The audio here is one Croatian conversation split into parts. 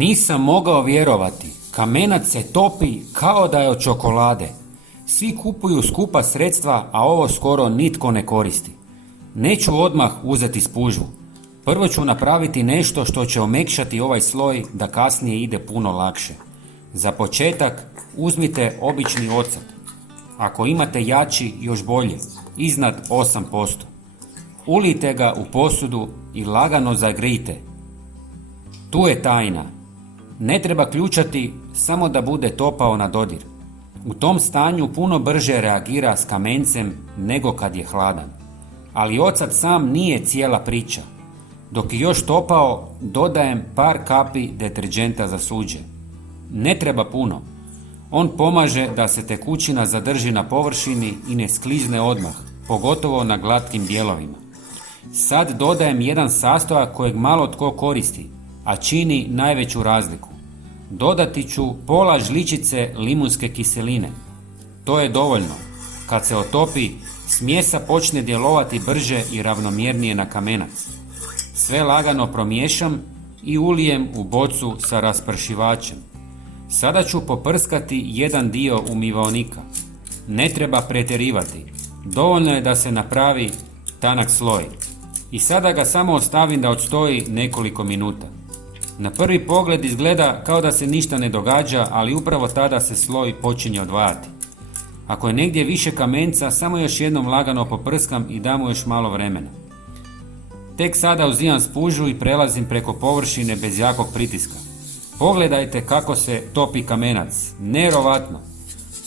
Nisam mogao vjerovati, kamenac se topi kao da je od čokolade. Svi kupuju skupa sredstva, a ovo skoro nitko ne koristi. Neću odmah uzeti spužvu. Prvo ću napraviti nešto što će omekšati ovaj sloj da kasnije ide puno lakše. Za početak uzmite obični ocat. Ako imate jači, još bolje, iznad 8%. Ulijte ga u posudu i lagano zagrijte. Tu je tajna. Ne treba ključati, samo da bude topao na dodir. U tom stanju puno brže reagira s kamencem nego kad je hladan. Ali ocat sam nije cijela priča. Dok je još topao, dodajem par kapi deterdženta za suđe. Ne treba puno. On pomaže da se tekućina zadrži na površini i ne sklizne odmah, pogotovo na glatkim dijelovima. Sad dodajem jedan sastojak kojeg malo tko koristi, a čini najveću razliku. Dodati ću pola žličice limunske kiseline. To je dovoljno. Kad se otopi, smjesa počne djelovati brže i ravnomjernije na kamenac. Sve lagano promiješam i ulijem u bocu sa raspršivačem. Sada ću poprskati jedan dio umivaonika. Ne treba pretjerivati. Dovoljno je da se napravi tanak sloj. I sada ga samo ostavim da odstoji nekoliko minuta. Na prvi pogled izgleda kao da se ništa ne događa, ali upravo tada se sloj počinje odvajati. Ako je negdje više kamenca, samo još jednom lagano poprskam i dam mu još malo vremena. Tek sada uzimam spužvu i prelazim preko površine bez jakog pritiska. Pogledajte kako se topi kamenac. Nevjerovatno.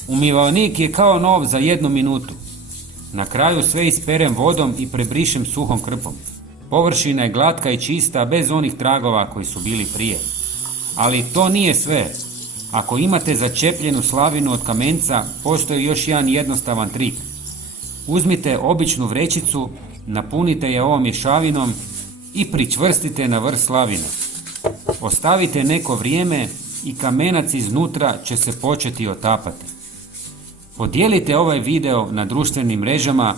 Umivaonik je kao nov za 1 minutu. Na kraju sve isperem vodom i prebrišem suhom krpom. Površina je glatka i čista bez onih tragova koji su bili prije. Ali to nije sve. Ako imate začepljenu slavinu od kamenca, postoji još jedan jednostavan trik. Uzmite običnu vrećicu, napunite je ovom mješavinom i pričvrstite na vrh slavine. Ostavite neko vrijeme i kamenac iznutra će se početi otapati. Podijelite ovaj video na društvenim mrežama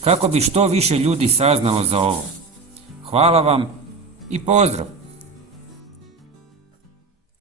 kako bi što više ljudi saznalo za ovo. Hvala vam i pozdrav!